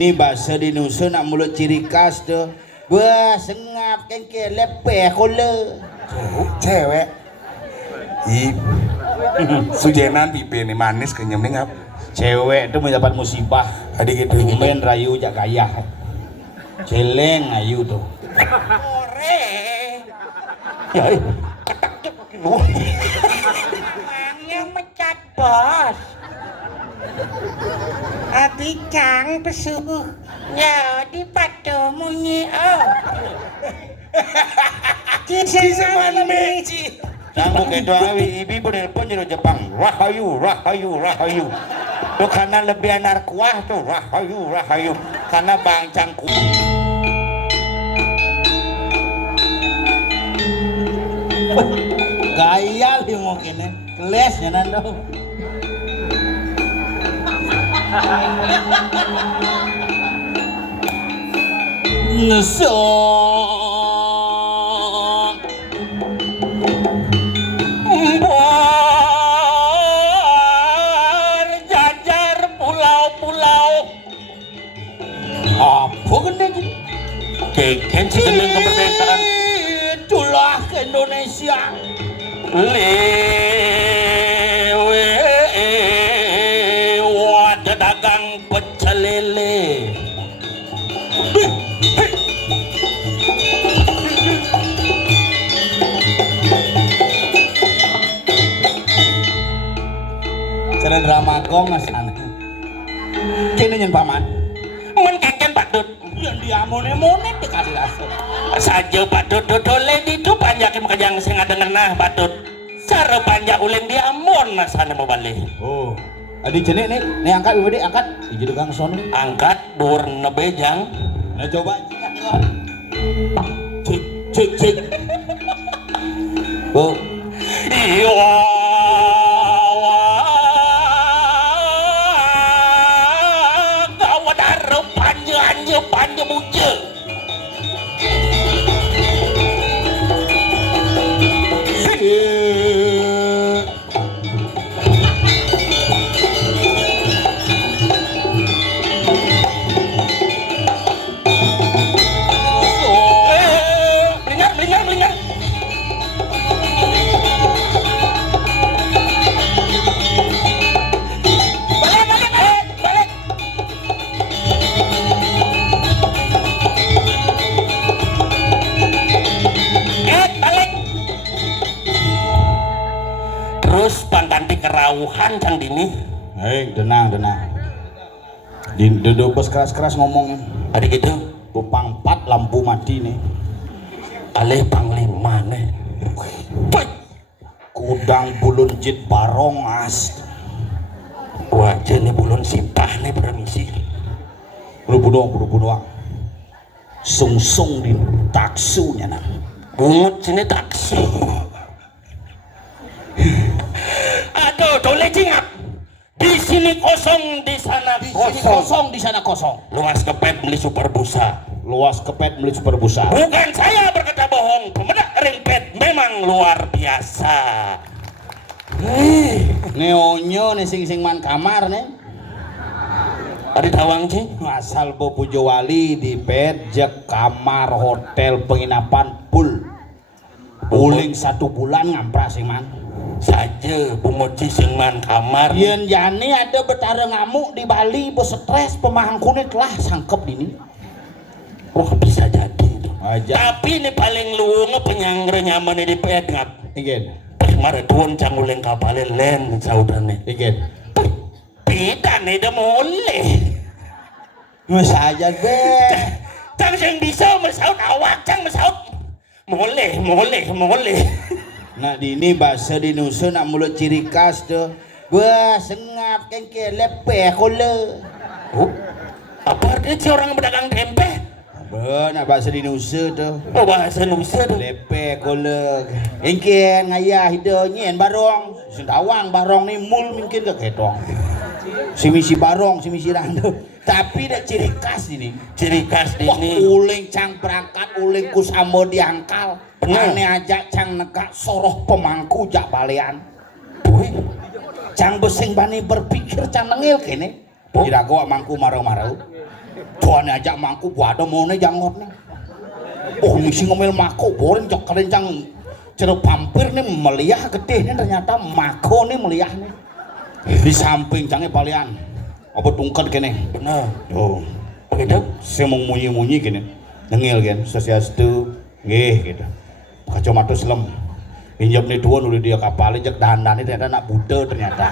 Ini bahasa di Nusa nak mulut ciri khas tu. Wah, sengap kan ke lepeh kola. Cewek. Sujenan pipi ini manis kenyam nih ngap. Cewek tu mendapat musibah. Adik gitu. Main rayu jak gaya. Celeng ayu tu. Ore. Ya, Yang mecat bos. Abi cang pesuh. Ya di patu munyi oh. Kisaman meci. Sambung ke doa ibi pun nelpon jero Jepang. Rahayu, rahayu, rahayu. Tu karena lebih anar kuah tu rahayu, rahayu. Karena bang cangku. Gaya li mungkin kelasnya nando. Ngesok berjajar pulau-pulau. Apa gede gitu? Keken si kendeng kemerdekaan. Itulah ke Indonesia. Lewe wadah dagang pecel lele. Cara drama gong sana. Kini nyen paman. Men keken Pak Dut. Yang dia mone dikasih rasa. Saja Pak Dut dodole itu panjakin kejang sing ngadengena Pak Dut. Cara panjak ulin dia amon sana mau balik. Oh, adik jenik nih angkat ibu dik angkat. Jadi kang sono. Angkat dur nebejang. Nah coba. Cek. Oh, Iya. Gawat harap panja buja. Beringat. Balik. Balik. Terus pangganti kerawuhan cang dini. hei tenang. Duduk bos keras ngomongin. Adik itu Kupang 4 lampu mati nih. alih panglima nih. Kudang bulun jit barong as. Wajah nih bulun sipah nih permisi. Buru-buru. Sung di taksunya nah. Bungut sini taksi. Aduh, tole cingap. Di sini kosong, di sana kosong. Di sana kosong. Luas kepet beli super busa. Luas kepet beli super busa. Bukan saya berkata bohong. Pemedak ringpet memang luar biasa. Neonyo nih sing man kamar nih. Ada tawang sih. Asal Pujo Wali di pet jek kamar hotel penginapan full. Uling 1 bulan ngampras sing man. Saja bungut sing man kamar. Yen jani ada betara ngamuk di Bali bos stres pemahang kulit lah sangkep ini. Wah bisa jadi tuh. Aja. Tapi ini paling luwung penyangre nyaman di pet ngap. Igen. Maradun canguleng kapalin len saudane. Igen. Beda nih dah boleh. Mas aja deh. Cang sing bisa mesaut awak cang mesaut. Boleh. Nah di ini bahasa di Nusa nak mulut ciri khas tu. Wah sengap kan ke lepeh kola. Oh, apa artinya si orang berdagang tempe? Nak bahasa di Nusa tu. Oh bahasa Nusa tuh. Lepeh kola. Engken ngayah hidup nyen barong. Sendawang barong ni mul mungkin ke ketong. Si misi barong, si misi rando. Tapi dah ciri khas ini. Ciri khas Wah, ini. uling cang berangkat, uling kusamo diangkal. Bener. Ane ajak cang negak soroh pemangku jak balean. Wih, Cang besing bani berpikir cang nengil kene. Kira gua mangku marau-marau. Tuane ajak mangku buat mone jangotnya. Oh misi ngomel mako boring cok kerencang ceruk pampir nih meliah gede nih ternyata mako nih meliah nih di samping canggih palian apa tungkat kene Bener. oh Begitu. saya mau munyi gini nengil kan sosiastu nggih gitu kacamata selem pinjam nih tuan udah dia kapalnya cek dandan ternyata anak Buddha ternyata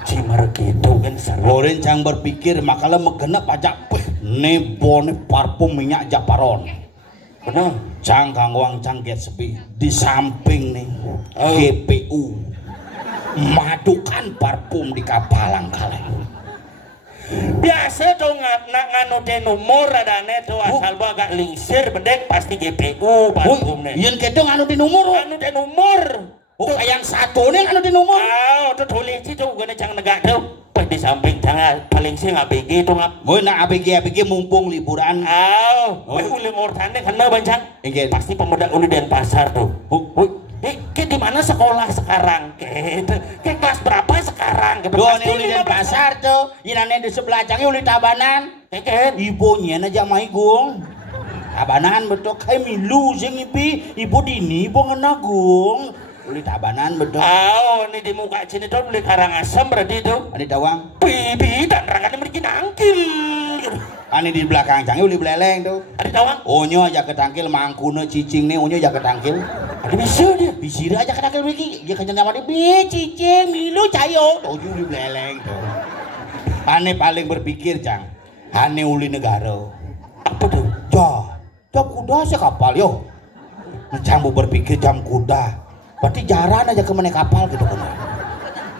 Cimar gitu kan seru. Borin cang berpikir makalah megenap pajak nebone parfum minyak Japaron Bener. cang kangwang cang get sepi di samping nih GPU madukan parfum di kapalang kaleng Biasa tuh nganu teh nomor adane tuh asal agak lingsir bedek pasti GPU parfumnya. yen kedong anu di nomor Anu teh nomor. oh yang satu nih anu di nomor Tuh tulis itu guna cang negak tuh. Pas di samping jangan paling sih ABG tuh ngap. oh nak ABG mumpung liburan Uli mortane karena bancang. Ingin. Pasti pemuda uli Denpasar tuh. Ke di mana sekolah sekarang? Ke kelas berapa sekarang? Gitu. doa nih uli dan pasar tuh inane di sebelah canggih uli tabanan Keken. ibunya aja maigung tabanan betul kayak milu sing ibu dini ibu ngenagung uli tabanan betul Ini di muka sini tuh uli Karangasem berarti itu. ada dawang Bibi dan rangkanya mereka nangkil. ane di belakang canggih uli beleleng tuh Ada tawang? onyo aja ketangkil mangkuna cicing nih onyo aja ketangkil Ada bisa dia. bisir aja ketangkil Riki dia kencang sama dia bi cicing milu cayo tuh uli beleleng tuh ane paling berpikir cang ane uli negara Apa tuh? jam kuda sih kapal yo cambu berpikir jam kuda berarti jaran aja ke mana kapal gitu kan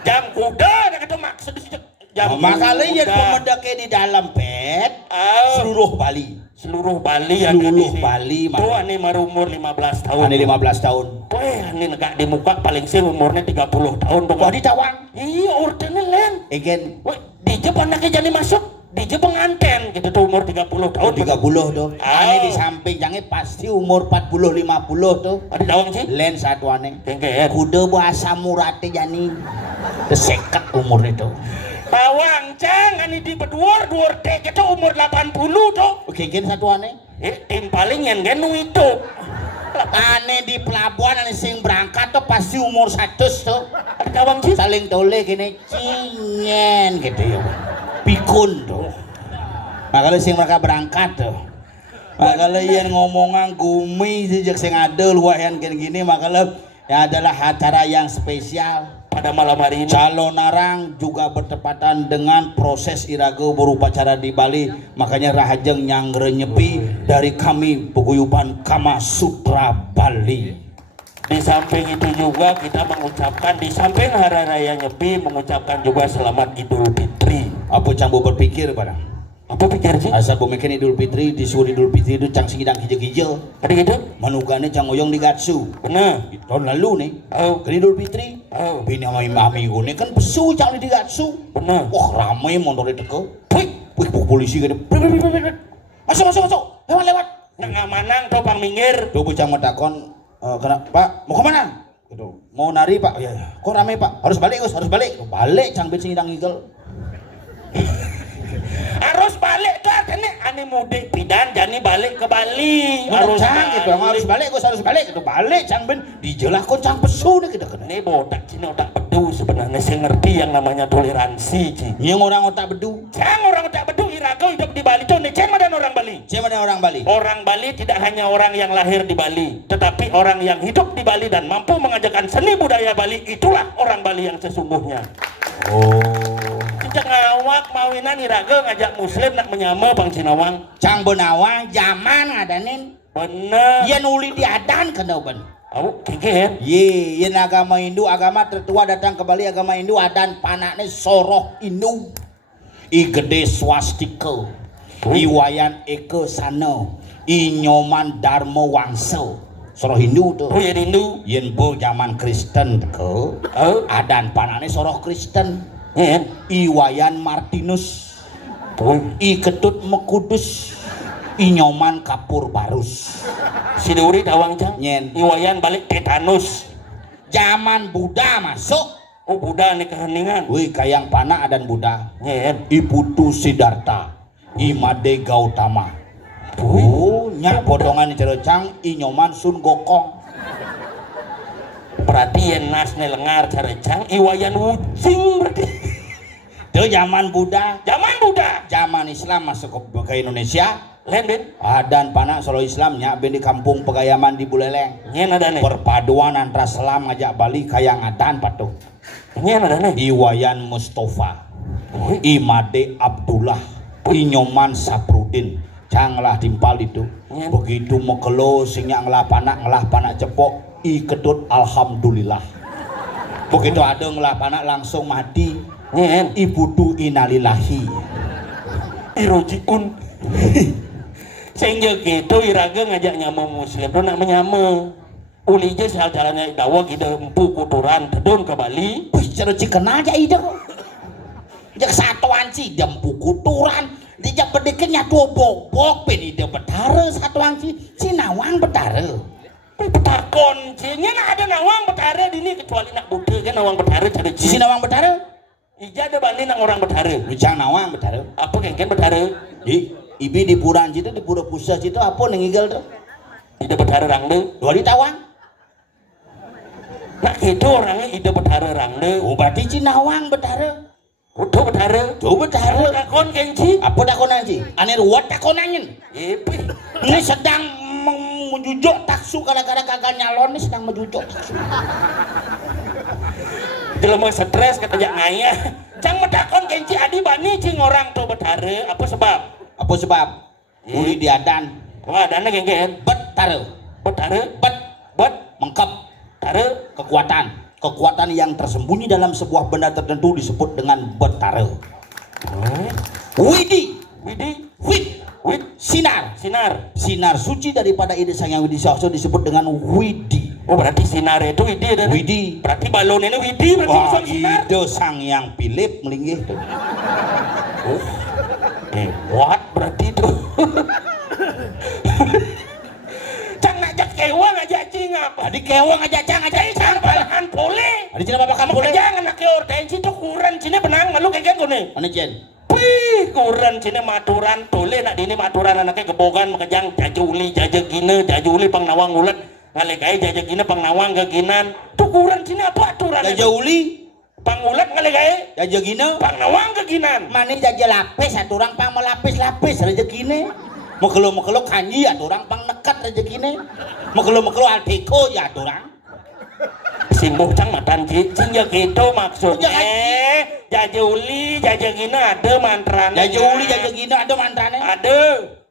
Jam kuda ada kata maksud di situ. Jam makanya kuda. pemedaknya di dalam pet seluruh Bali Seluruh Bali yang seluruh Bali tuh ane baru umur 15 tahun. ane 15 tahun Ane negak di muka paling sih umurnya 30 tahun dong. wah di Tawang Iya ordennya len. igen Di Jepang anaknya jadi masuk. Di Jepang pengantin gitu tuh umur 30 tahun. 30 tuh ane di samping jangan pasti umur 40 50 tuh Ada dawang sih? len satu ane Kengkean. kuda bahasa murate jani tersekat umur itu Bawang cang ani di berdua teh gitu umur 80 tuh. oke gen satu ane Tim paling yang genu itu. ane di pelabuhan ane sing berangkat tuh pasti umur 100 tuh Ada dawang sih? saling tole gini cingen gitu ya pikun tuh makanya sing mereka berangkat tuh makanya yang ngomongan gumi sejak sing ada luayan gini makanya ya adalah acara yang spesial Pada malam hari ini. calon narang juga bertepatan dengan proses iraga berupacara di Bali makanya rahajeng nyangre nyepi dari kami peguyuban Kama Sutra Bali. Di samping itu juga kita mengucapkan di samping hari raya Nyepi mengucapkan juga selamat Idul Fitri. Apa cambu berpikir pada Apa pikir sih? asal bumekan Idul Fitri di suri Idul Fitri itu cang singidang hijau-hijau Ada gitu? manugane cang oyong di Gatsu Bener. tahun lalu nih ke Idul Fitri bini sama mami gue kan pesu cang di Gatsu Bener. wah ramai motor itu ke wih polisi gede masuk lewat Nang amanang tuh pang minggir. tuh bocah metakon kena Pak mau kemana gitu mau nari Pak ya kok ramai Pak harus balik Gus harus balik cang bensin hidang igel Harus balik tuh artinya ane mudik pidan jani balik ke Bali. harus cang gitu harus balik Gus harus balik gitu balik cang ben dijelah kon cang pesu nih kita kena Ini botak sini otak bedu sebenarnya saya ngerti yang namanya toleransi Ci. yang orang otak bedu Cang orang otak bedu iraga hidup di Bali tuh nih ceng dan orang Bali. siapa nih orang Bali Orang Bali tidak hanya orang yang lahir di Bali, tetapi orang yang hidup di Bali dan mampu mengajarkan seni budaya Bali, itulah orang Bali yang sesungguhnya. Cek ngawak mawinan iraga ngajak muslim nak menyama Bang Cinawang. cang benawang zaman ngadanin Bener. yen uli diadan kena ben Au, kengke. yen agama Hindu agama tertua datang ke Bali agama Hindu adan panaknya soroh Hindu i gede swastika iwayan eke sana i nyoman dharma wangsa soroh Hindu tuh Oh ya Hindu. yen be zaman Kristen ke adan panaknya soroh Kristen iwayan Martinus i ketut Mekudus i nyoman kapur barus Siduri dawang cang. Nyen. Iwayan balik tetanus. zaman Buddha masuk Oh Buddha nih keheningan. wih kayang panah adan Buddha Nyen. Iputu Siddhartha Imade Gautama. Oh, nya potongan cerecang Inyoman Sun Gokong. Berarti yen nas nelengar carecang iwayan wucing berarti. Itu zaman Buddha, Zaman Buddha. zaman Islam masuk ke Indonesia. Lain ben. Dan panak solo Islamnya ben di kampung Pegayaman di Buleleng. Nyen ada nih. Perpaduan antara Selam ngajak Bali kayang adan patuh. Nyen ada nih. Iwayan Mustafa, Imade Abdullah, Inyoman Saprudin, canglah timpal itu. Begitu mekelo singnya ngelah panak cepok, i kedut alhamdulillah. Begitu ada ngelah panak langsung mati. Nyen. Ibudu inalillahi. Irojiun. Sehingga gitu iraga ngajak nyama muslim tuh nak menyama. Uli je sal jalannya dawa kita empu kuturan tedun ke Bali. Wih, cara cikena aja ide. Jak satuan sih dempu kuturan. Dijak bedeknya tua bobok pen ide betara satuan sih. Sinawang betara. Petakon cinya ada nawang betara di ini kecuali nak bude kan nawang betara cari Si Sinawang betara? Ija ada Bali nang orang betara. Lucang nawang betara. Apa kengken betara? Ibi di Puran situ, di Pura Pusat situ apa nengigal tuh? Ida betara rangde. Dua di Tawang. Nak itu orangnya ida betara rangde. Oh berarti Cinawang betara. Udah betara. Tuh betara. Takon kenci. Apa takonan sih? Ane ruwet takonannya. Epi. Ini sedang menjujok taksu gara-gara kagak nyalon nih sedang menjujok taksu. Jelema stres katanya ayah. Cang medakon kenci adi bani cing orang tuh betara. Apa sebab? Apa sebab? Uli diadan. Wah, dana kengken. Betara. Betara. Bet mengkap. Betara. Kekuatan yang tersembunyi dalam sebuah benda tertentu disebut dengan betara. Widi. Wid. Sinar suci daripada ide Sang Yang Widi Sakso disebut dengan Widi. Oh berarti sinar itu Widi ada. Widi. Berarti balon ini Widi berarti Wah, sinar. ide Sang Yang Philip melinggih tuh. What berarti itu? Cang ngajak kewa ngajak cing apa? Adi kewa ngajak cang balahan boleh. Adi cina bapak kamu boleh. Jangan nak ordensi itu kurang cina benang malu kayak gini. Ane Jen. Wih, kurang cina maturan boleh nak dini maturan anaknya kebogan makajang jajuli jajuli pangnawang ulat ngalekai jajagina pangnawang keginan. Tuh kurang cina apa aturan? Jajuli Pangulat ngalekai jajagina pangnawang keginan. mani jaja lapis aturang pang melapis rezekine. Mekelo kanji aturang pang nekat rezekine. Mekelo alteko ya aturang. Simbuh cang matan cing ya gitu maksudnya. Jajuli jajagina ada mantranya. Jajuli jajagina ada mantranya. Ada.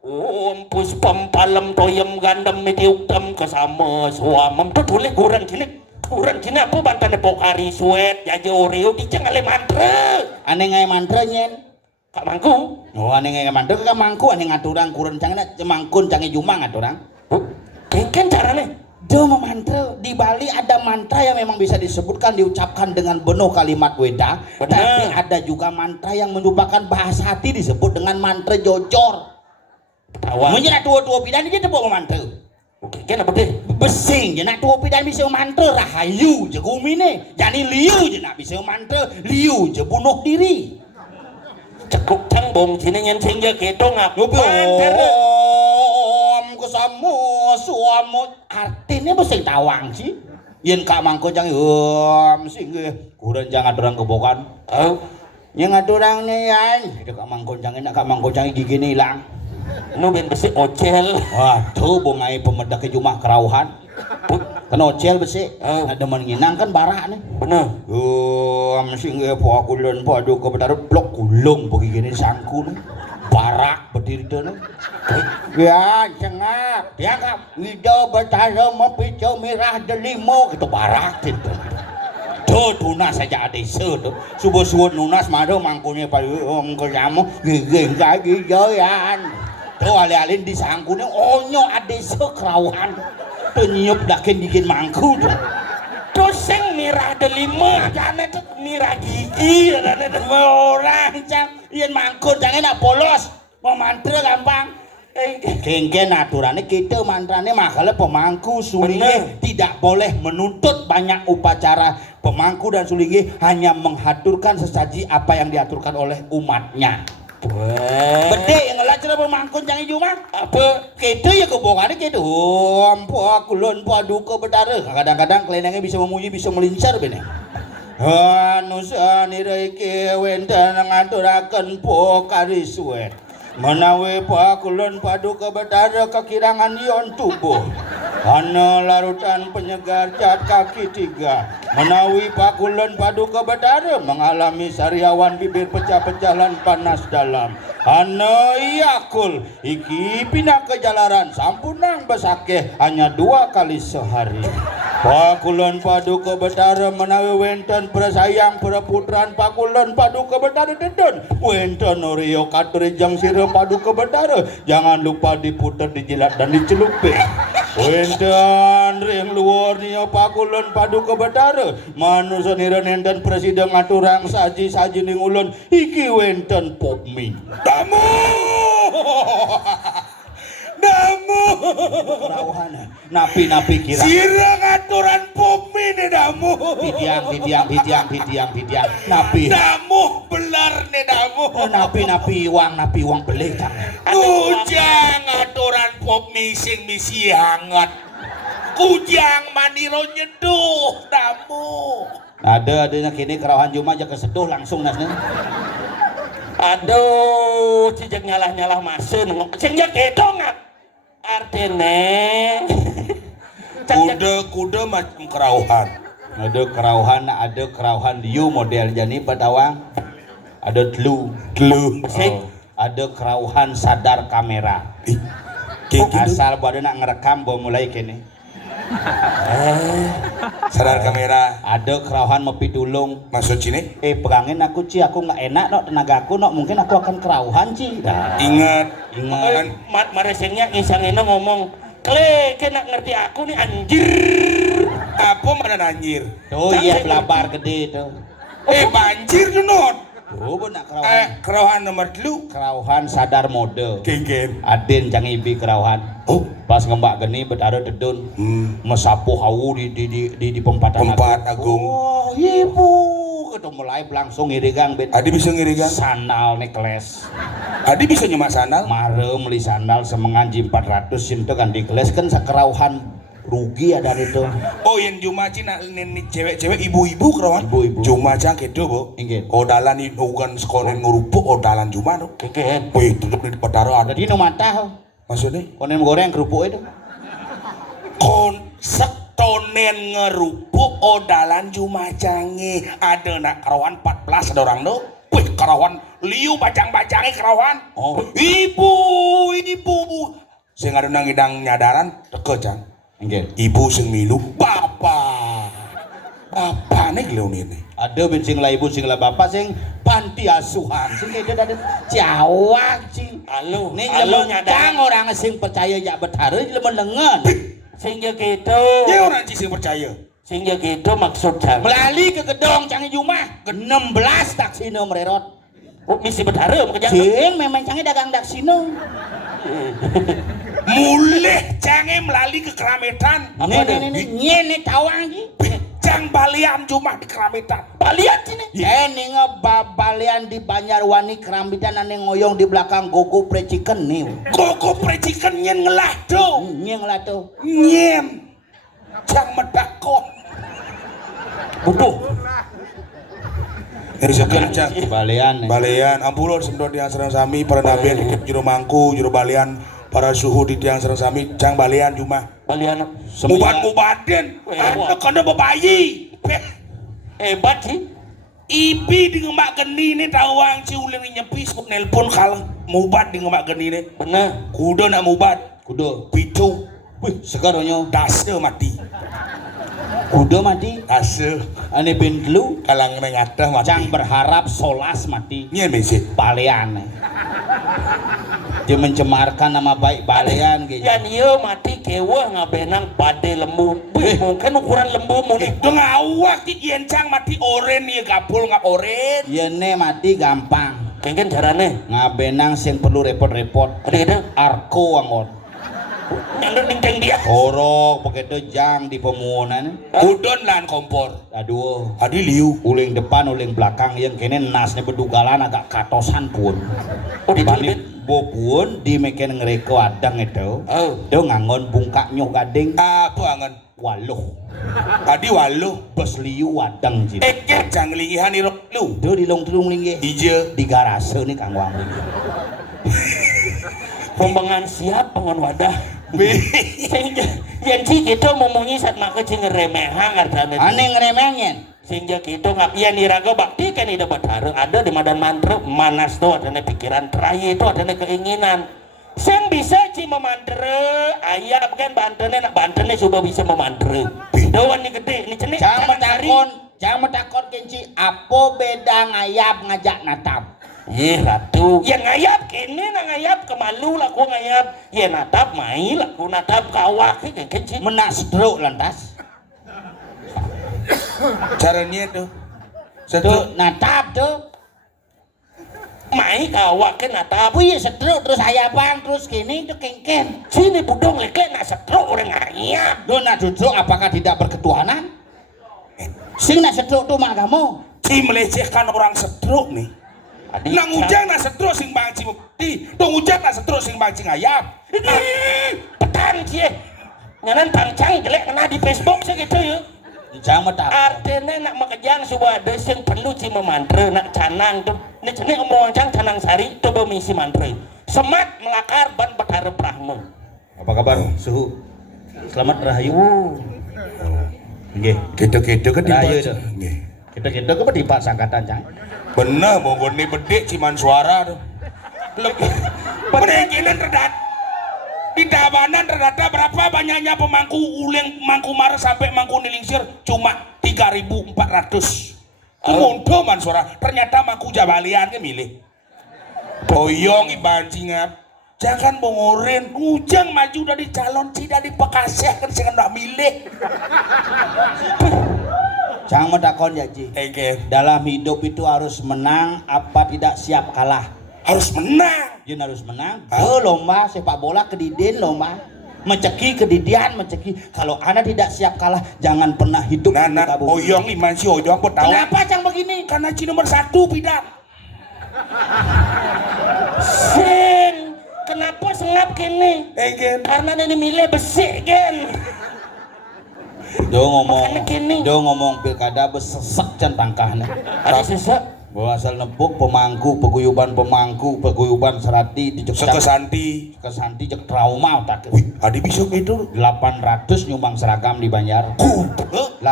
Om puspam palem toyem gandam metiuktam kesama suamam tuh boleh kurang cini apa bantane pokari suet jaja oreo diceng ale mantra. Ane ngai mantra nyen. Kak mangku. Oh ane ngai mantra ka mangku ane ngaturang kurang cangna cemangkun cange jumang aturang. Kengken carane. Do mantra di Bali ada mantra yang memang bisa disebutkan diucapkan dengan penuh kalimat weda. Tapi ada juga mantra yang merupakan bahasa hati disebut dengan mantra jojor. Tawa. Menyenak tua-tua pidan aja tepuk mantra. Oke, kenapa deh? Besing je nak tua pidan bisa mantra rahayu je gumine. Jadi liu je nak bisa mantra liu je bunuh diri. Cekuk cangbong sini nyen sehingga keto ngapain? Om kesamu suamu artinya besing tawang sih. Yen kak mangko jangan singge kurang jangan orang kebokan. Oh, Yang aturang nih yan. Itu kak mangko jangan gigi hilang. nu ben besi ocel. Waduh, bungai pemedak ke Jumah Kerauhan. Kan ocel besi. Ada menginang kan barak nih. Bener. Mesti nggak po kulon po aduh kebetar blok kulung begini sangku nih. Barak berdiri tuh nih. Ya, cengap. Ya kak. Wido bertara mau pico mirah delimo gitu barak gitu. Tuh tunas saja ada isu tuh. Subuh-subuh nunas madu mangkunya pada kerjamu gigi joyan. Tuh alih-alih disangkunya onyo ada isu Kerauhan. Tuh nyiup dakin bikin mangku tuh. Tuh sing mirah delima jane tuh mirah gigi jane tuh Orang cang yen mangkun jangan nak polos. Mau mantra gampang. Kengken aturannya kita mantranya makanya pemangku sulingi tidak boleh menuntut banyak upacara. Pemangku dan sulingi hanya mengaturkan sesaji apa yang diaturkan oleh umatnya. Bede yang ngelak cara bermangkun jangan cuma Apa? gitu ya kebongkar gitu. Ampo kulon paduka betara. Kadang-kadang kelendangnya bisa memuji bisa melincar bener. Anusan ireke wenten ngaturaken pokari suwe. Menawi pakulon paduka betara kekirangan ion tubuh. Ana larutan penyegar cat kaki 3. Menawi pakulon paduka betara mengalami sariawan bibir pecah-pecah lan panas dalam. Ana yakul iki pindah ke jalaran sampunang besakeh hanya 2 kali sehari. Pakulon paduka betara menawi wenten presayang perputran pakulon paduka betara dedon wenten Oreo katrijang sira paduka betara jangan lupa diputer dijilat dan dicelupin. Wenten ring luar nia pakulon paduka betara manusia nira nenten presiden ngaturang saji-saji ning ulun iki wenten popmi. Damu damu rawahana napi-napi kira Sira ngaturan popmi ne damu. Bidiang napi Damu belar ne damu. napi uang beli kang Kujang ngaturan popmi sing misi hangat. Kujang maniro nyeduh damu. adanya kini kerawahan Juma aja keseduh langsung nasnya. Aduh, cijek nyalah-nyalah masin. Sing gitu ngak. Artine. Kuda macam kerauhan. Ada kerauhan liu model jani petawang. Ada telu. Ada kerauhan sadar kamera. Asal baru nak ngerekam bawa mulai kini. Sadar kamera. Ada kerauhan mepi tulung. Maksud sini? Pegangin aku Ci, aku nggak enak no tenaga aku no mungkin aku akan kerauhan Ci. Ingat. Maresengnya isangina ngomong, "Kle, kena ngerti aku nih anjir." Apa mana anjir? Oh iya pelabar gede tuh. Banjir tuh not. Oh benak kerauhan. Kerauhan nomor 2. Kerauhan sadar mode. Geng-geng. Aden jangan ibi kerauhan. Oh, Pas ngembak geni betara dedun. Mesapu hawu di pempatan Pempat Agung. Oh ibu ketemu mulai langsung irigang bet. Adi bisa ngirigan. Sandal nekles. Adi bisa nyemak sandal. Mare beli sandal semenganji 400 sim tuh kan dikles kan sekerauhan rugi ada itu. Oh yang Juma Cina ini cewek-cewek ibu-ibu kerauhan. Ibu-ibu. Juma cang kedo bo. Inggih. Odalan ini bukan sekolah ngurupuk odalan Juma tuh. Keken. Wih tutup di petara ada. Jadi nu mata Maksudnya? konen goreng kerupuk itu. Kon sektonen ngerupuk odalan Juma cangi. Ada nak kerauhan 14 ada orang tuh. Wih kerauhan liu bacang-bacangi kerauhan. Oh. Ibu. Sing ada nang idang nyadaran teke cang. Inggih. Ibu sing milu bapak nih geleun ini. Ada ben sing lah ibu sing lah bapak sing panti asuhan sing itu ada Jawa Ci. Halo, Nih halo nyadang nyadang. orang sing percaya jak betara jelema lengan. Sing gitu. Ya orang sing percaya. Sing gitu maksud jang. Melali ke gedong canggih Jumah ke 16 taksino mererot. Oh, misi bedara mau kejang. Sing memang canggih dagang taksino. Mulih cange melali ke Kerametan. Nih nyene tawang iki. Cang balian Jumah di Kerametan. Balian sini. Ini ngebabalian di Banjarwani Kerambitan ane ngoyong di belakang Gogo Preciken nih. Koko preciken nyen ngelah do. Nyeng lah tuh. Nyen. Cang medako. Bodoh. Ini sekarang cang. Balian. Balian ampulon semdot yang serang sami para nabi di jero mangku jero balian para suhu di tiang serang sami cang balian Jumah. Balian Mubat-mubaden. Anda kena bebayi. hebat sih. Ibi di ngemak geni ini tawang si ulin nyepi sok nelpon kalah mubat di ngemak geni ini. Bener. Kuda nak mubat. Kuda. Picu. Wih, sekarangnya Dase mati. kuda mati. Dase. Ane bintlu. Kalang ngata mati. Cang berharap solas mati. Nyen mesi. Balian. Dia mencemarkan nama baik balian gitu. Yan iya mati kewah ngabenang bade lembu. Wih, mungkin ukuran lembu muni. Itu ngawak di cang mati oren ya gapul ngap oren. Yene mati gampang. Kengken carane. Ngabenang sing perlu repot-repot. Ada. Arko wangon. Nyandar ningkeng dia. Orok pakai dejang di pemuonan. Udon lan kompor. Aduh, Adi liu. uling depan uling belakang yang kene nasnya bedugalan agak katosan pun. Oh, di Bani tulbit. bopun di meken ngereko adang itu. Oh. Dia ngangon bungkak nyok gading Apa angan? waluh. Adi waluh. Bes liu wadang jadi. Eke jang lingihan irok lu. Dia di long tulung lingge. Ije. Di garase nih kang wangun. Pembangan siap pengen wadah. Sehingga yang ci kita momongi saat maka cing ngeremehang artane. Aneh ngeremengin. Sehingga kita ngap iya niraga bakti kan ida batara ada di madan mantra manas tuh adanya pikiran terakhir itu adanya keinginan. Sing bisa ci memantre ayah kan bantene nak bantene coba bisa memantre. Dawan ni gede ni cenik. Jangan metakon kenci. Apa beda ngayap ngajak natap? Ye ratu, yang ngayap kini na ngayap kemalu lah ku ngayap. Ye natap mai lah ku natap kawak ke kecil. Menak stroke lantas. Caranya tuh. Tuh natap tuh. Mai kawak ke natap. Punya stroke terus hayapang terus kini tuh kengken. Sini budong leke nak setruk orang ngayap. Lo nak duduk apakah tidak berketuhanan? Sing nak stroke tuh mak kamu. Ci melecehkan orang stroke nih. Adik, Nang ujang nak stroke sing bangci mukti. Dong ujang nak stroke sing bangci ngayap. petang cie. Nganan pancang jelek kena di Facebook segitu ya. Jangan metak. Artinya nak makejang sudah ada sing perlu ci memantre nak canang tuh. Ini cenik omong cang canang sari coba misi mantre. Semat melakar ban betara prahmu. Apa kabar suhu? Selamat rahayu. Nggih. Gitu-gitu kan Rahayu dibaca. itu. Kita ke di Pak Sangkatan cang. Bener, bogor nih bedek ciman suara tuh. Lebih. Perekinan terdat. Di Tabanan terdata berapa banyaknya pemangku uling mangku mar sampai mangku nilingsir cuma 3.400. Kumonto man suara. Ternyata mangku jabalian ke milih. Boyong ibancingap. Jangan bongorin, ujang maju dari calon tidak dipekasih kan saya nggak milih. Jangan metakon ya Ji. Ege. Dalam hidup itu harus menang apa tidak siap kalah. Harus menang. Jin harus menang. Lomba sepak bola kedidin lomba. Menceki kedidian menceki. Kalau Anda tidak siap kalah, jangan pernah hidup. Nana, Oyong iman si Oyong bertahu. Kenapa cang begini? Karena Ci nomor 1 pidan. Sen, kenapa sengap kini? Egen. Karena ini milih besi gen. Makanya kini. Do ngomong pilkada besesek can tangkahnya. Ada sesak. Bahwa asal nepuk pemangku, peguyuban serati di Sekesanti. kesanti cek trauma otak. Wih, adi bisa gitu. 800 nyumbang seragam di Banjar. 800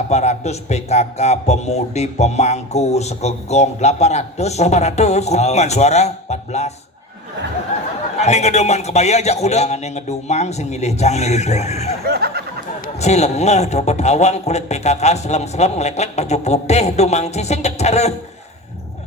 PKK, pemudi, pemangku, sekegong 800. 800. Kuman suara. 14. Ane ngedeman kebaya aja kuda. Yang aneh ngedumang sing milih cang milih do. Si lengah coba tawang kulit PKK selam-selam ngelek-lek baju putih dumang cising cek cara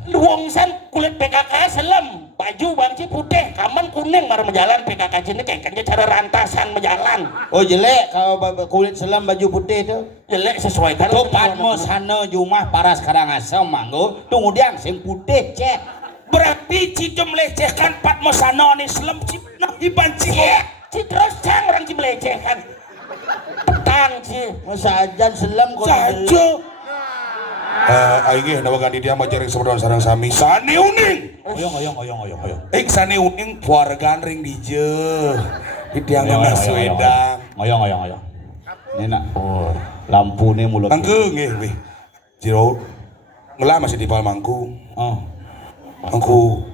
luangsan kulit PKK selam baju bangci putih kaman kuning baru menjalan PKK sini kayaknya cara rantasan menjalan. Oh jelek kalau kulit selam baju putih itu. Jelek sesuaikan. Tuh patmo sana jumah paras kadang asam manggo. Tunggu diang sing putih cek. Berarti Cido melecehkan Patmo Sano nih selem cipna iban Cie, ci terus cang orang ci melecehkan. Petang ci. Masa ajan selam kok. saja. Aige nawa ganti dia majaring sebelum sarang sami sane uning. Oyong. Sane uning keluargaan ring dije. Di tiang nasi wedang. Oyong. Ini nak lampu nih mulut. Mangke nggih wih. Jiro ngelah masih di Palmangku. Oh. Mangku.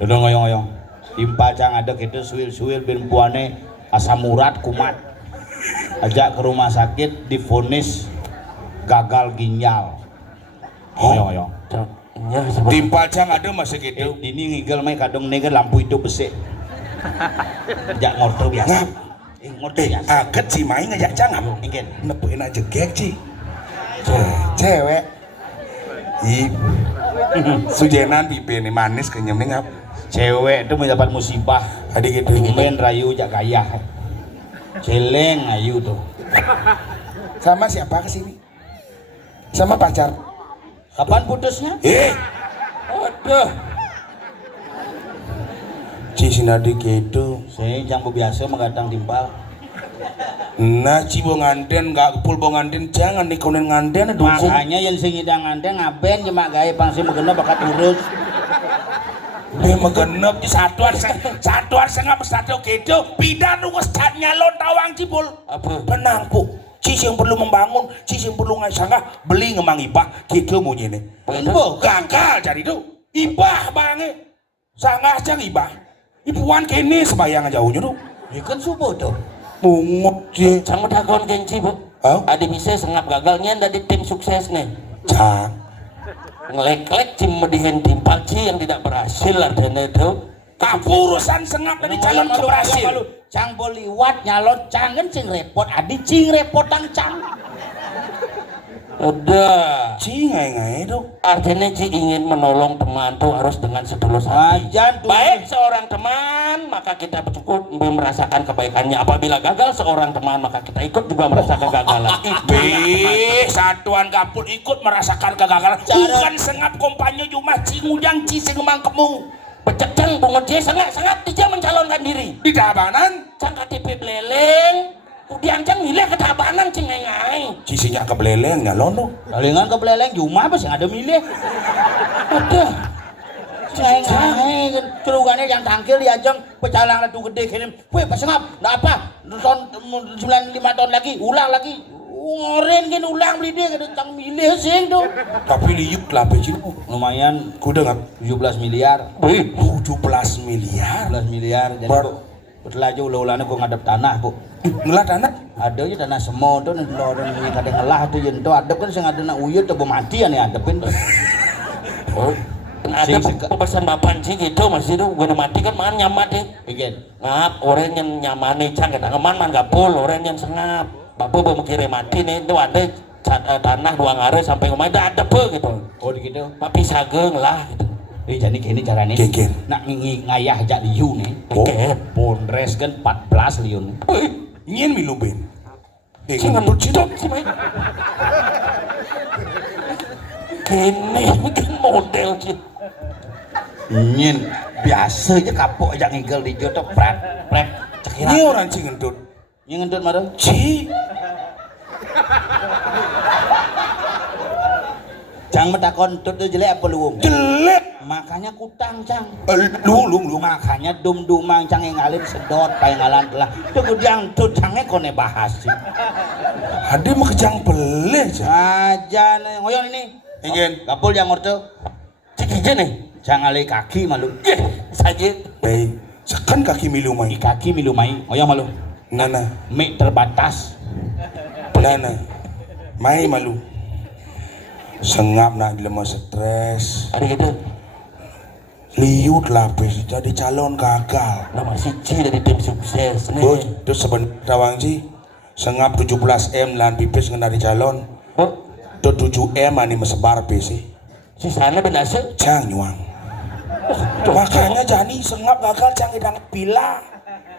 Dodong oyong. Impal cang ada gitu suil bin puane asam urat kumat. Ajak ke rumah sakit divonis gagal ginjal. Oyong. Timpal cang ada masih gitu. Ini ngigel mai kadang neger lampu hidup besi. Ajak ngorto biasa. Ngorto biasa. Aget si main ngajak cang apa? Ingin. Nepuin aja gek ci. Cewek. Sujenan pipi nih manis kenyem nih ngap. Cewek itu mendapat musibah. Adik gitu. Main rayu jak gaya. Celeng ayu tuh. Sama siapa kesini? Sama pacar. Kapan putusnya? Eh, Aduh. Cisinadi gitu. Saya yang biasa menggadang timpal. Nah, cibo nganten gak kepul bo nganten jangan dikonen nganten dukung. Makanya yang sing ngidang ngandeng ngaben cuma gawe pangsi megena bakat urus. Dia megenep di satuan sengap satu gitu. Pindah nunggu start nyalon tawang cibul. Apa? Tenang bu. Cis yang perlu membangun, cis yang perlu ngasangah beli ngemang ibah gitu munyi nih. Bu, Gagal jadi tuh. Ibah banget. Sangah aja ibah. Ibuan kini sembayang jauhnya tuh. ikan subuh tuh. Mungut sih. Sang medakon gengsi bu. Oh? Adi bisa sengap gagalnya dari tim sukses nih. Cang. Ngelek-lek tim medihen timpal ci yang tidak berhasil adanya itu. Kapurusan sengap dari calon keberhasil. Cang boliwat nyalon cang kan cing repot adi cing repotang cang. Udah. Ci ngai tuh. Artinya Ci ingin menolong teman tuh harus dengan setulus hati. Ajan tuh. Baik seorang teman maka kita cukup merasakan kebaikannya. Apabila gagal seorang teman maka kita ikut juga merasakan kegagalan. Bih, satuan kapul ikut merasakan kegagalan. Bukan sengap kompanya cuma cingudang cising emang kemu. Pececeng bungut dia sangat dia mencalonkan diri. Di Tabanan, Cang KTP beleleng. Kemudian cang milih ke Tabanan cengengai. cisinya kebeleleng nyalon tuh. Kalingan ke beleleng cuma apa sih ada milih. Udah. Ceng kan kerugannya yang tangkil diajeng pecalang ratu gede kirim. Weh pas ngap, enggak apa. Tahun 95 tahun lagi, ulang lagi. Ngoren kan ulang beli dia kada cang milih sing tuh. Tapi liuk lah beci Lumayan kuda ngap 17 miliar. Wih, 17 miliar. 17 miliar. Jadi Ber- bu, betul aja ulah-ulahnya kok ngadep tanah bu. Ngelat anak. Ada aja tanah semua tuh nanti lo yang kada ngelah tuh yang tuh adep kan sing ada nak uyut tuh mati ya nih adepin tuh. oh, ada pesan bapak sih gitu masih tuh gue mati kan man nyamat deh. Bikin. Ngap orang yang nyamani cang kita ngeman gapul orang yang sengap. Bapak mau kirim mati nih itu ada tanah dua ngare sampai rumah ada gitu. Oh gitu. Tapi sageng lah gitu. Jadi gini caranya. Geger. Nak ngayah jak liu nih. Oh. Oke. Pondres kan 14 liun. Nyen milubin. Jangan lucu sih main. Kini mungkin model sih. Nyin biasa aja kapok aja ngigel di jodoh pret. Ini orang cingentut. Yang ngentut marah. Ci. Cang metakon tut tuh jelek apa luwung? Jelek. Makanya kutang cang. Lu. Makanya dum-dumang cang yang ngalin sedot payangalan telah. Tuh kudang tut cangnya kone bahas sih. Ada mah kejang peleh cang. Aja nih ngoyon ini. Ingin. Kapul yang ngorto. Cik aja nih. Cang alih kaki malu. Saja. Baik. Sekan kaki milu mai. Di kaki milu mai. Ngoyong malu. Nana. Mik terbatas. Nana. Mai malu. Sengap nak dilema stres. Ada gitu. Liut lah pes jadi calon gagal. Nama si Ci dari tim sukses nih. Bos, terus sebentar tawang sih. Sengap 17M lan pipis ngenari calon. Oh, Tuh 7M ani mesebar pesi. si sana benar sih. Cang nyuang. Makanya jani sengap gagal cang idang pila.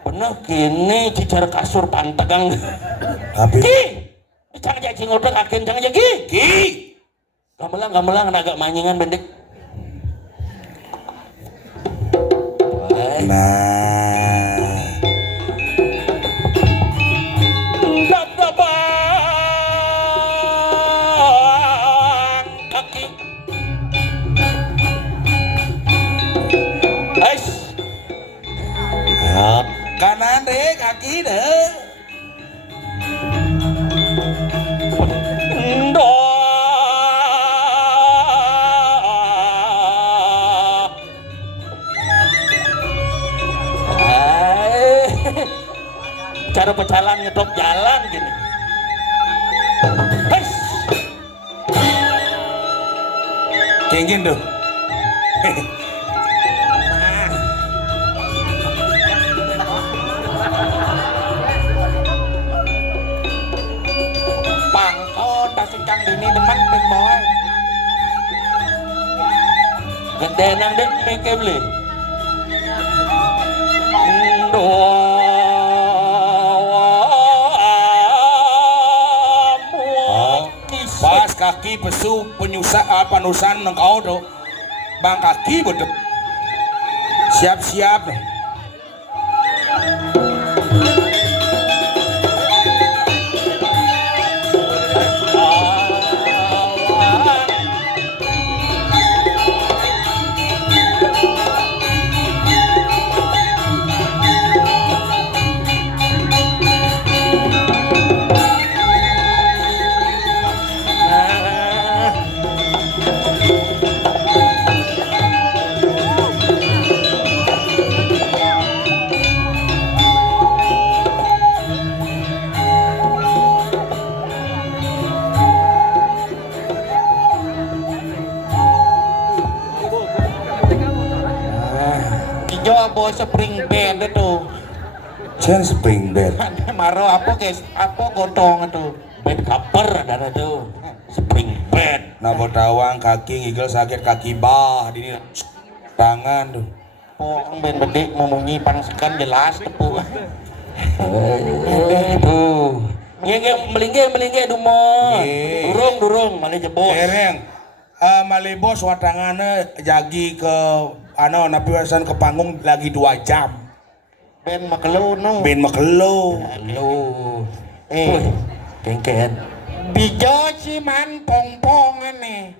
Bener kini cicar kasur pantegang. Tapi Ki, jangan jadi ngotot agen jangan jadi. ki Gamelang agak mancingan bendek. nah Bang kaki. Ais. kanan deh kaki deh. Cara pecalang nyetop jalan gini. Hei, Kengin tuh. Pangkon pasti kang dini demen big boy. gede nang dek mikir beli. Pas kaki pesu penyusak panusan nengkau tuh. Bang kaki bedep. Siap-siap. Jobo spring bed itu. Jen spring bed. Maro apa guys? Apa gotong itu? Bed cover ada tuh. Spring bed. Napa tawang kaki ngigel sakit kaki bah di tangan tuh. Pokong ben bedik memunyi pangsekan jelas tepu. Tuh. Melingge dumo. Ye. Durung malah jebos. Ereng. Malibos watangana jagi ke napi wasan ke panggung lagi 2 jam. Ben makelu no. Ben makelo. Halo. Kengken. Bijo ciman pong-pongan nih.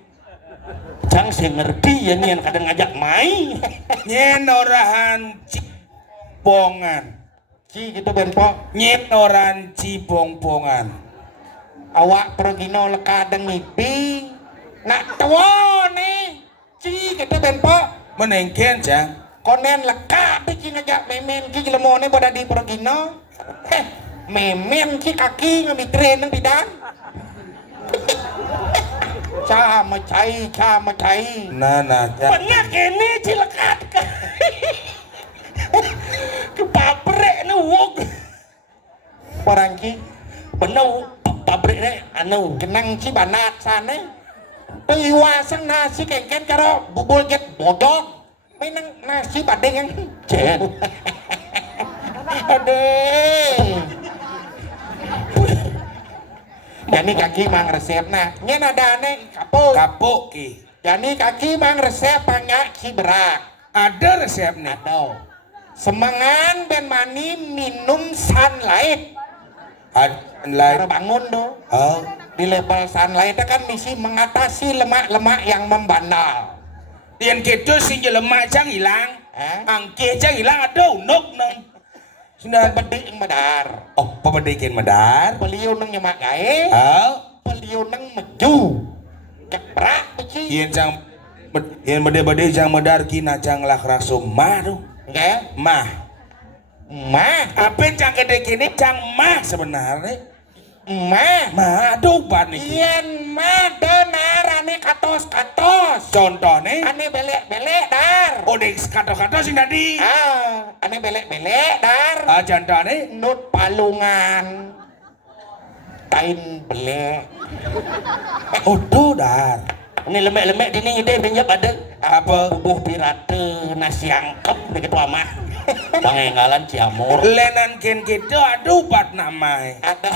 Cang saya ngerti ya nih yang kadang ngajak main. Nyen orahan cipongpongan. Ci gitu ben po. Nyen orang cipongpongan. Awak pergino lekadeng ngipi. Nak tua nih. Ci gitu ben po. Menengken cang. Konen lekat ci ngajak memen ki lemone boda di pergino. Memen ki kaki ngemitren nang bidan. Ca macai. Nah cang. Pengak ini cilekat kan. Kepabrek nih wog. Orang ki Bener pabrik nih anu. kenang ci banat sana. Piwasang nasi kengken karo bubul get bodok. May nang nasi badeng yang Jen. adeng. Jadi kaki mang resep nah. Nyen ada ane kapuk. Kapuk ki. Jadi kaki mang resep banyak ciberak. Ada resepnya. Ada. Semangan ben mani minum sunlight. Ada Cara lain. bangun do. Oh. Di level sunlight kan misi mengatasi lemak-lemak yang membandal. Yang gitu sih lemak cang hilang. Eh? Angke cang hilang ada unuk nang. Sudah. Bedik yang medar. Oh, pemedikin medar. Beliau nang nyemak gae. Oh. Beliau nang meju. Keprak beci. Yang bede-bede cang medar kina cang lah rasum mah tuh. Nggak? Mah. Mah. Apa cang gede kini cang mah sebenarnya. Mah. Mah aduh ban nih. Yen mah donar ane katos-katos. Contohnya. Ane belek-belek dar. Oh dek kata-kata sih tadi. Ane belek-belek dar. Contohnya. Nut palungan. Tain belek. Oh tuh dar. Ini lemek-lemek dini ide minyak ada. Apa? Bubuh pirate nasi angkep nih ketua mah. Pangenggalan Ciamur. Lenan ken gitu aduh bat namanya. Ada.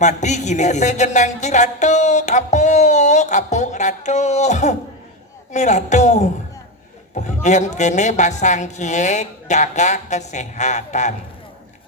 Mati gini. Ete jenang ki ratu, kapuk ratu. Mi ratu. Yen kene basang kie jaga kesehatan.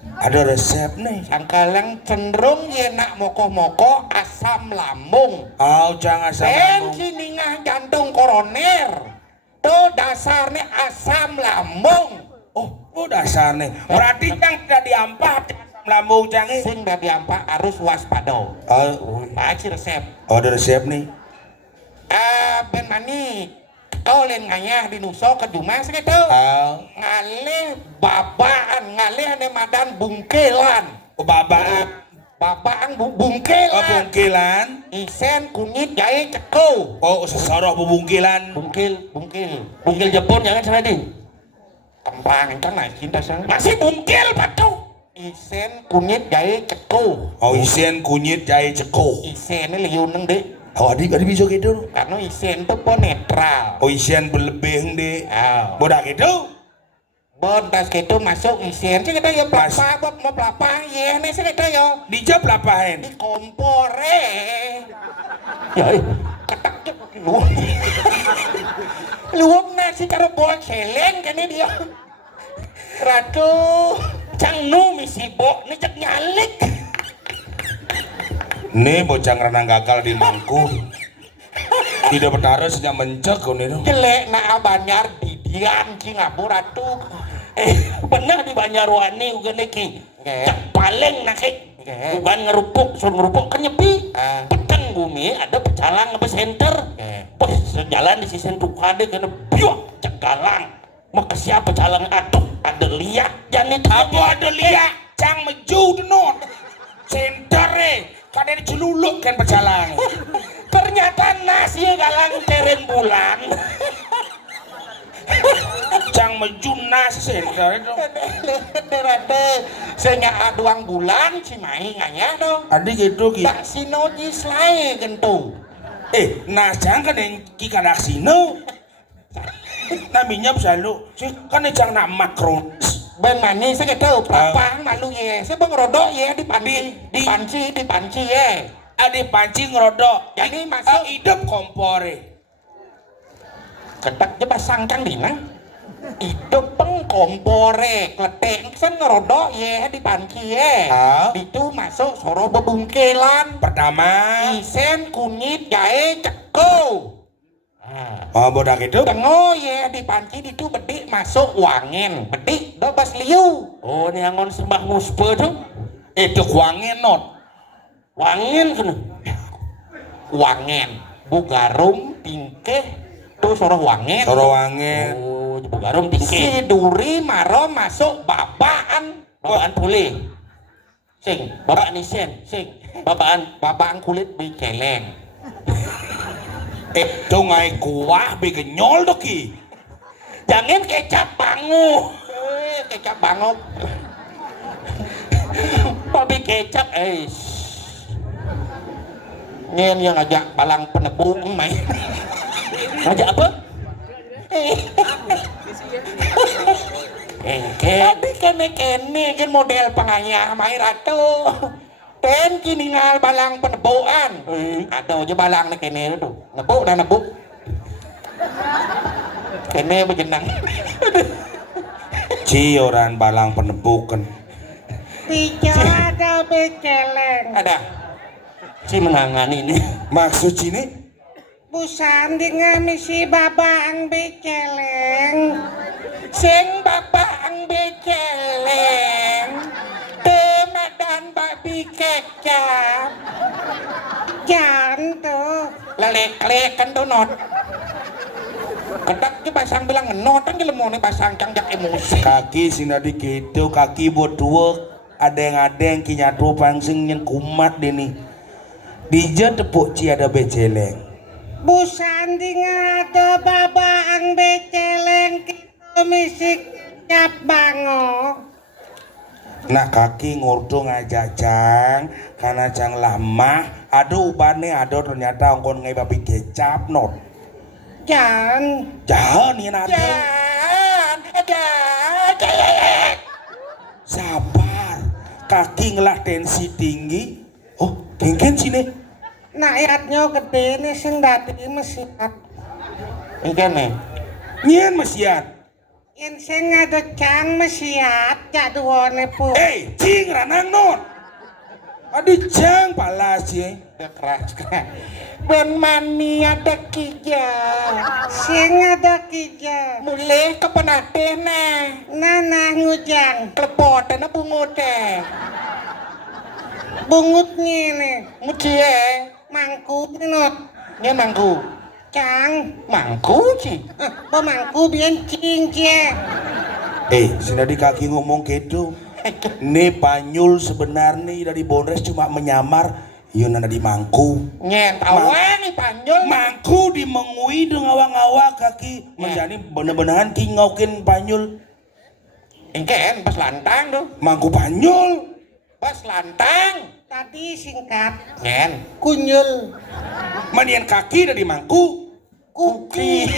Ada resep nih. Sangkalang cenderung ye nak moko-moko asam lambung. Oh jangan sama. Ningah jantung koroner. Tuh dasarnya asam lambung. Oh dasarnya. Berarti yang tidak diampat asam lambung canggih. Sing dah diampak harus waspada. Oh Baca resep. ada resep nih. Ben mani kau len ngayah di nuso ke Jumas gitu. Oh Ngalih babaan, ngalih ane madan bungkelan. Babaan bungkelan. Oh bungkilan. Isen kunyit jahe ceko. Oh sesorok bubungkilan. Bungkil Jepun jangan salah di. Kembang itu naik cinta sang. Masih bungkil batu. Isen kunyit jahe ceko. Oh isen kunyit jahe ceko. Isen ini liuneng deh. Oh adik bisa gitu. Karena isen itu po netral. Oh isen berlebih deh. Bodak gitu. Bontas gitu masuk isen. Sih kita ya pelapa, mau pelapa ya. Nih sih kita ya. Dijawab lapahin. Di kompor Ya, ketak cek luwak. Luwak nasi karo bol celeng kan dia. Ratu. cang nu misi bo ini cek nyalik. Nih bocang renang gagal di mangku. Tidak bertaruh sejak mencek kau nih. Jelek nak abanyar didian cing abu ratu. Pernah di Banjarwani uga neki. Cak paling nakik. Oke. Bukan ngerupuk, suruh ngerupuk kan nyepi. Peteng bumi ada pecalang apa center. Pas sejalan di sisi tukade kena biok cek galang. Maka siapa pecalang aduh ada liak janit Apa ada liak? Cang meju denot. Center kadang diceluluk kan pecalang. Ternyata nasi galang teren bulan. sih itu. Rade senya aduang bulan si mahi nganya dong. Adik gitu ki. Tak sinojis lae gentung. Nah jangan yang ki kadak sino. Namanya selalu sih kan jangan nak makro. Ben mani saya tahu papang malu ye. Saya bang rodok ye di panci ye. Adik panci ngerodok. Jadi masuk hidup kompore. ketak je pasang kang dina. Hidup pengkompore kletek sen ngerodok ye di panci ye. Itu masuk soro bebungkelan. Pertama. Isen kunyit jahe ceko. Oh bodak itu. Tengo ye di panci itu bedik masuk wangen. Bedik 12 liu. Oh, ini angon sembah muspe tuh. Itu wangen not. Wangen kan. Wangen. Bugarum tingkeh tuh soro wangen. Soro wangen. Oh, bugarum tinggi. Si duri maro masuk babaan. Babaan pulih. Sing, babaan isen, sing. Babaan kulit biceleng. Itu ngai kuah begenyol doki. Jangan kecap bangu. Kecap bangok. Babi kecap, Nyen yang ngajak balang penebung main. Ngajak apa? Tapi kene kan model penganyah main ratu. Ten kini ngal balang peneboan. Ada aja balang na kene itu. Nebuk dan nebuk. Kene bejenang. Ci orang balang penebukan. Bicara ada beceleng. Ada. Si menangani ini. Maksud sini? Busan dengan misi babang beceleng. Sing bapak ang beceleng. Temadan babi kecap. Jantung. Lelek-lek kan tuh not. Kedak ke pasang bilang not kan lemone pasang cangjak emosi. Kaki sinadi gitu, kaki buat dua. Adeng-adeng kinyatu pangsing yang kumat dini. Dija tepuk ci ada beceleng. Busan dengan ada babang beceleng. Kita misi nyap bango. Nah kaki ngurdu ngajak cang karena cang lama ada ubane ada ternyata ongkon ngai babi kecap not jangan ini nanti sabar kaki ngelah tensi tinggi oh kengken sini Nakyatnya gede nih sing dati mesiat. Engken nih. nyen mesiat Yang sing ada cang mesiat cak duwane pu. cing ranang not adi cang palas ya Keras. Ben mani ada kija. Sing ada kija. Mulai ke penatena. Nana ngujang. Klepot na bungote. Bungutnya nih. Mucie. Mangku not. Nya mangku. Cang. Mangku ci. Pemangku bian cincin. sinadi kaki ngomong gitu nih Panyul sebenarnya dari Bonres cuma menyamar yun nana di mangku Nyen tawa nih panjol. mangku di mengui dengan ngawa-ngawa kaki menjadi bener-beneran ki ngaukin Panyul Engken pas lantang tuh. mangku Panyul Pas lantang. Tadi singkat. Nyen. Kunyul. mandian kaki dari mangku Kuki.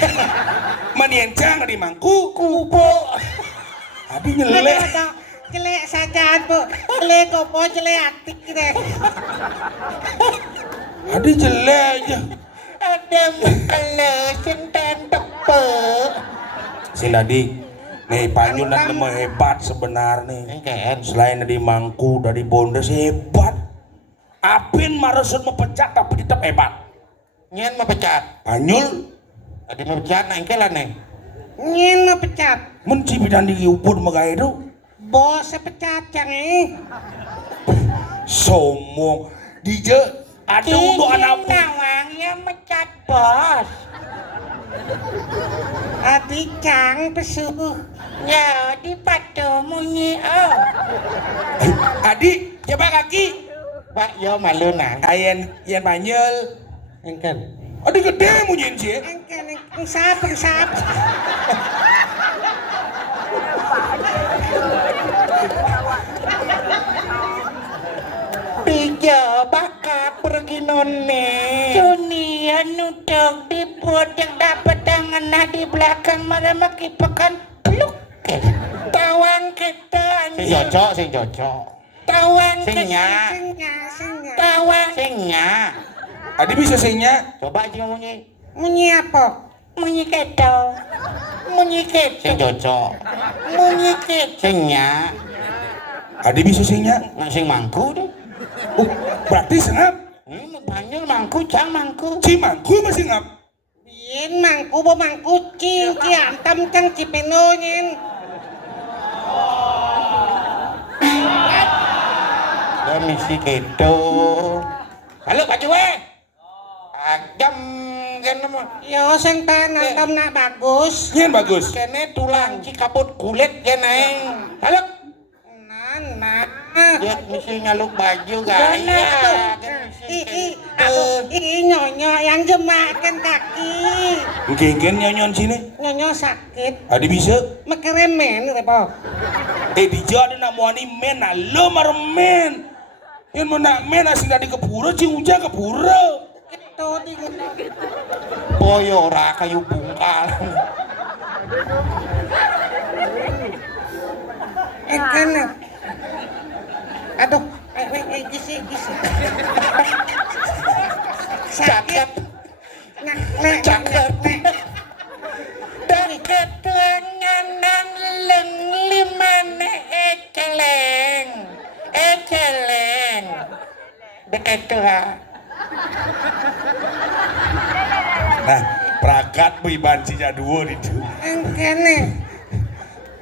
mandian cang dari mangku Kupo. abi nyelek Ada jelek saja bu. Jelek kopo jelek aktif deh. adi jelek aja Ada mukele sinten tepe. sinadi nih Panyul nanti hebat sebenarnya Engken. selain dari mangku dari Bondes hebat Apin marusut mepecat tapi tetap hebat Nyen mau pecat. Panyul Tadi mau pecat na engken lah nih. Ngin mau pecat. menci bidan di upun megah itu Bos pecat cang somong dije ada untuk anak pun nawangnya mecat bos. Adi cang pesuh. Ya di patu munyi oh. adik coba kaki Pak yo malu nah. ayen yen Panyul Engken. adik gede munyin sih Engkang sap. Juni nuduk di perut yang dapat tangan di belakang marah makipakan peluk. Tawang kita Sing cocok, sing cocok. tawang Sing nya. tawang Sing nya. Adi bisa singnya. Coba aja ngomongnya. munyi apa? Munyi keto. Munyi keto. Sing cocok. Munyi keto. Sing nya. Adi bisa singnya. Nah, sing mangku deh. Berarti sengap. Ini banyak mangku, cang mangku. Ci mangku masih ngap. Yen mangku bo mangku ci antam cang cipeno nyen. Dah misi keto. Halo Pak Cuwe. Agam kan nama. Yo sing tan antam nak bagus. Nyen bagus. Kene tulang ci kaput kulit kene. Halo. Nana. Dia mesti ngaluk baju Dona gaya. tuh. Nyonya yang jemakan kaki. Mungkin nyonyon sini. Nyonya sakit. Adi bisa. Mekeremen apa? Dijadi namuani men na lo marmen. Yang mana men asing dari kepura cing uja kepura. Itu di Boyo ora kayu bungkal. kan. Aduh, gisi. Cakep. Cakep. Dari ketenganan leng limane eceleng. Dekat tua. Nah, prakat wiban cinya dua itu. Kene.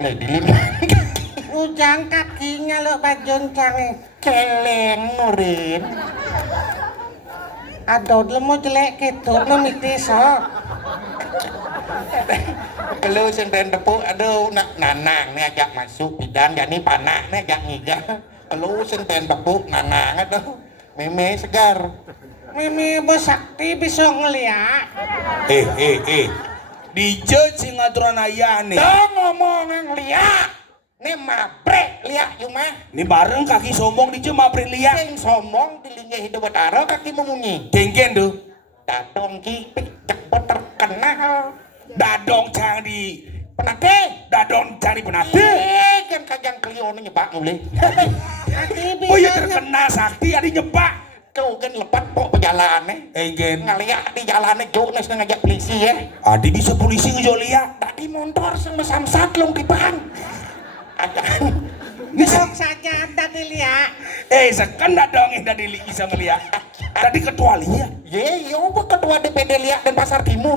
Lah diliman. Ujang kakinya lo bajun cange. Celeng nurin. Aduh, lo mau jelek gitu, lo mitis so. Kalau senten tepuk, aduh nak nanang nih ajak masuk bidang jadi panak nih ajak ngigah. Kalau senten tepuk nanang aduh meme segar. Mimi bos sakti bisa ngeliat. Dijo cing aturan ayah nih. Dah ngomong ngeliat. Nih mabrek liat cuma. Ini bareng kaki sombong dijo mabrik liat. Yang sombong dilingga hidup betara kaki memunyi. Kengken tuh. Dadong kipik cepet terkenal. Dadong cang di Penate. dadong cang di penate. Kan kajang keliono nyebak mulai. Hati Oh ya bisa terkenal sakti adi nyepak. Kau kan lepat pok perjalanan. Engken. Ngeliat di jalannya jok nes ngajak polisi ya. Adi bisa polisi ngejo liat. Tadi motor sing samsat long pipan. besok saja ada dilihat. Sekan dadong yang tadi bisa ngeliat. Tadi ketua liat. Ye, yo ketua DPD liat dan Pasar Timur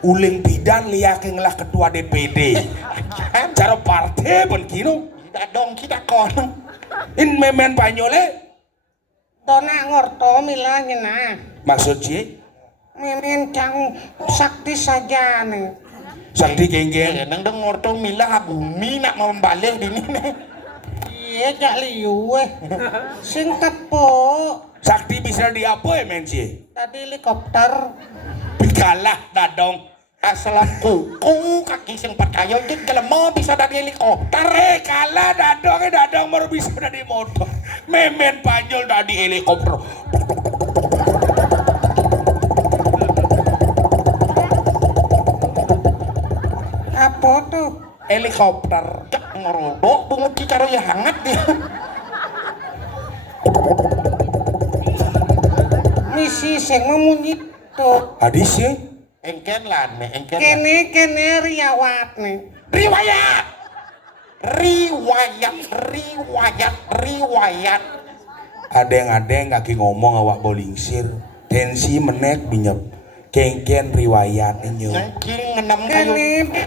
Uling bidan liat ngelah ketua DPD. Cara partai pun kino. Tidak dong kita kon. In memen panyole. Dona ngorto milanya nah. Maksud cie? Mimin cang sakti saja nih. Sakti genggen. Nang deng ngorto milah bumi nak membalik di nih. Iya jak liu sing tepuk. Sakti bisa di apa ya men cie? Tadi helikopter. Bikalah dadong. Asal kuku kaki sing percaya itu jelema bisa dari helikopter. Kalah dadong baru bisa dari motor. Memen panjol dari helikopter. Apa tuh? Helikopter. Cak ngerodok bungut cara ya hangat dia. Misi sing memunyi tuh. Hadis sih. Engken lah nih, engken. Kene riawat nih. Riwayat. Adeng kaki ngomong awak bolingsir. Tensi menek binyep. Kengken riwayat inyo. Nangking ngenam kayu. Kene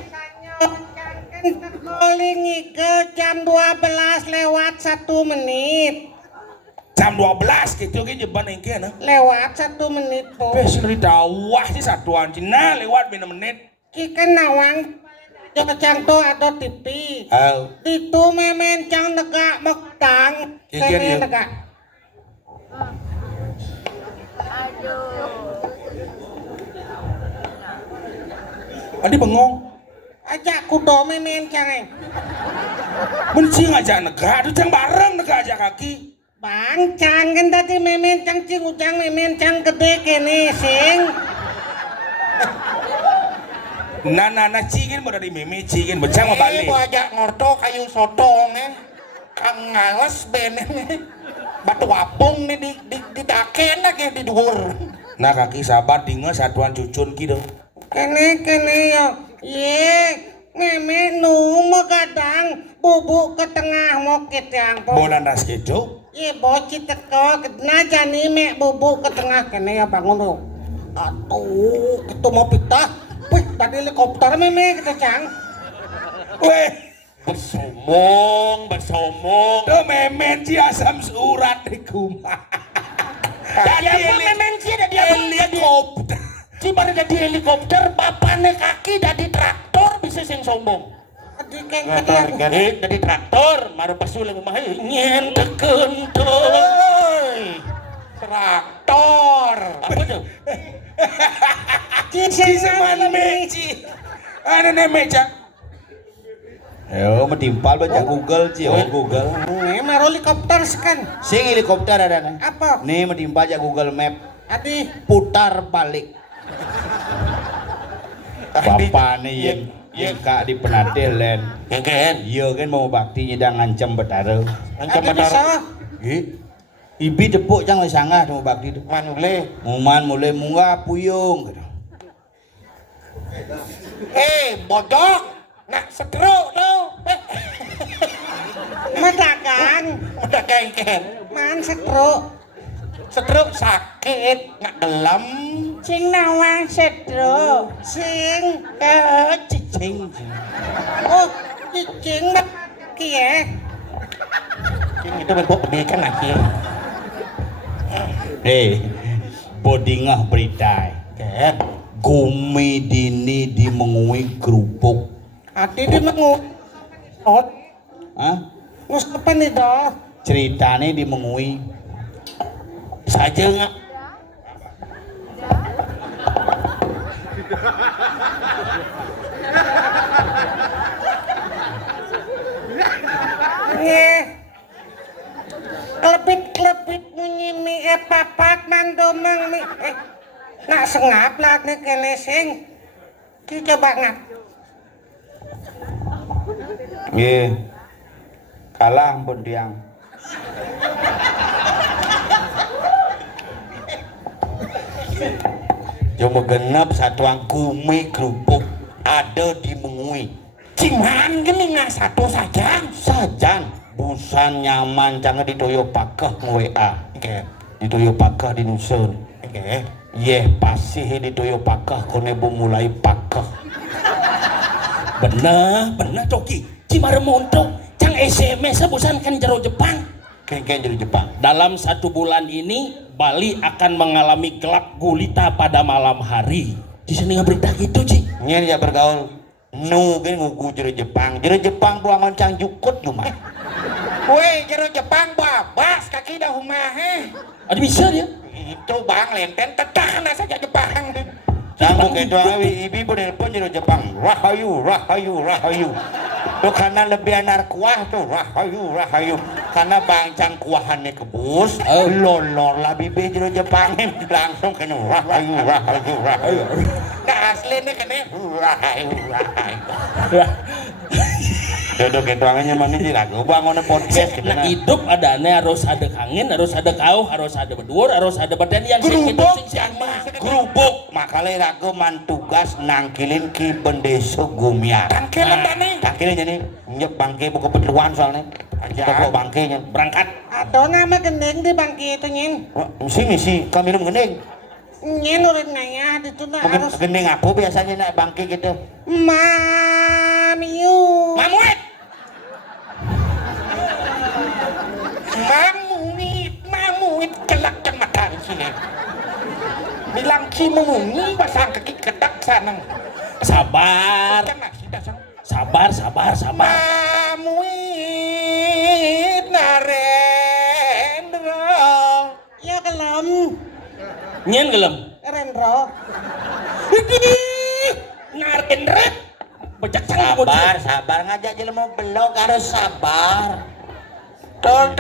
bowling ke jam 12 lewat 1 menit. Jam 12 gitu kan jeban engken. Lewat 1 menit tuh. Seri dawah sih satuan Cina lewat 5 menit. Kita nawang jang tuh atau TV. Itu memen cang negak mektang. Kene negak. Adi bengong. Ajak kudo memen cang. Menci ngajak negak, itu cang bareng negak aja kaki. Bang, jangan tadi memen cing ujang memen cang gede kene sing. Nah, cingin mau dari mimi cingin becang mau balik. Gua ajak ngorto kayu sotong kang ngales benen batu apung nih di daken lagi di dhuwur. Nah kaki sabar tinggal satuan cucun gitu. Kene yo. Ye, meme nu kadang bubuk ke tengah mokit yang po. Bolan ras gitu. Ye boci teko kena jani mek bubuk ke tengah kene ya bangun lo. Atuh, itu mau pitah. Wih, tadi helikopter meme kita cang. Weh, Bersomong tuh memen ci asam surat di kumah. Tadi memen sih ada dia Helikopter. Cuma ada di helikopter, bapaknya kaki dari traktor bisa sing sombong. Tadi kayak Dari traktor, maru pasul yang mah nyen teken tuh. Traktor. Apa tuh? Ci seman meci. Ada nih meja. Yo metimpal baca Google ci, Google. meme helikopter sekan. Sing helikopter ada nih. Apa? Nih metimpal aja Google Map. Tadi Putar balik. Bapak nih yang kak di penadelen. Yang kan? Iya kan mau bakti nyedang ngancam betara. tadi bisa. Ibi tepuk jangan sangat mau bakti itu. Manule. Muman mulai munggah puyung. Gitu. Bodok. Nak setruk no. Madagang. Udah kengken. Man setruk. Setruk sakit. Nak gelem. Sing nawang setruk. Sing Cicing. oh cicing mat kie. Itu bentuk pendidikan lagi. Bodingah berita. Gumi dini di mengui kerupuk. Ati di mengu. Ot. Hah? Ngus kapan nih dah? Ceritanya di mengui. Saja nggak? Klepit bunyi mie papat mandomang mie. Nak sengap lah nih kene sing. Ki coba ngap. Kalah ampun tiang. Cuma genap satuan gumi kerupuk ada di mengui. Ciman gini nggak satu saja. Sajan busan nyaman jangan ditoyo pakah WA. Ditoyo pakah di nusun. Pasih ditoyo pakah kone mulai pakah. Benar coki. Cimara montok cang SMS busan kan jero Jepang. Kan jero Jepang. Dalam 1 bulan ini Bali akan mengalami gelap gulita pada malam hari. Di sini nggak berita gitu Ci. Nyen ya bergaul. Nu kan ngugu jero Jepang buangan cang jukut cuma. Woi jero Jepang babas kaki dah humah Ada bisa dia. Itu bang lenten tekan saja Jepang. Sambung itu ibi pun nelpon jero Jepang. Rahayu. Tuh karena lebih anar kuah tuh rahayu. Karena bangcang kuahannya kebus. Lolor lah bibi jero Jepang langsung kena rahayu. Nah aslinya kena rahayu. Duduk itu angannya mana sih lagu bangun podcast. Nah hidup ada aneh harus ada angin, harus ada kauh, harus ada berdur, harus ada badan yang Gerubuk makanya lagu mantugas nangkilin ki bendeso gumiar. Tangkilan tani. Tangkilin jadi nyep bangke buka keperluan soalnya. Aja bangkenya berangkat. Atau nama gendeng di bangki itu nyin. Misi kami minum gendeng. Nyin urin nanya itu nah harus. Gendeng apa biasanya nak bangke gitu? Mamiu. Mamuit kelak cematan sini. Bilang cimungi pasang kaki ketak sana. Sabar. Sabar. Mamuit Narendra. Ya kelem. Nyen gelem. Rendro. Narendra. Becak sabar ngajak jelema belok harus sabar. Tor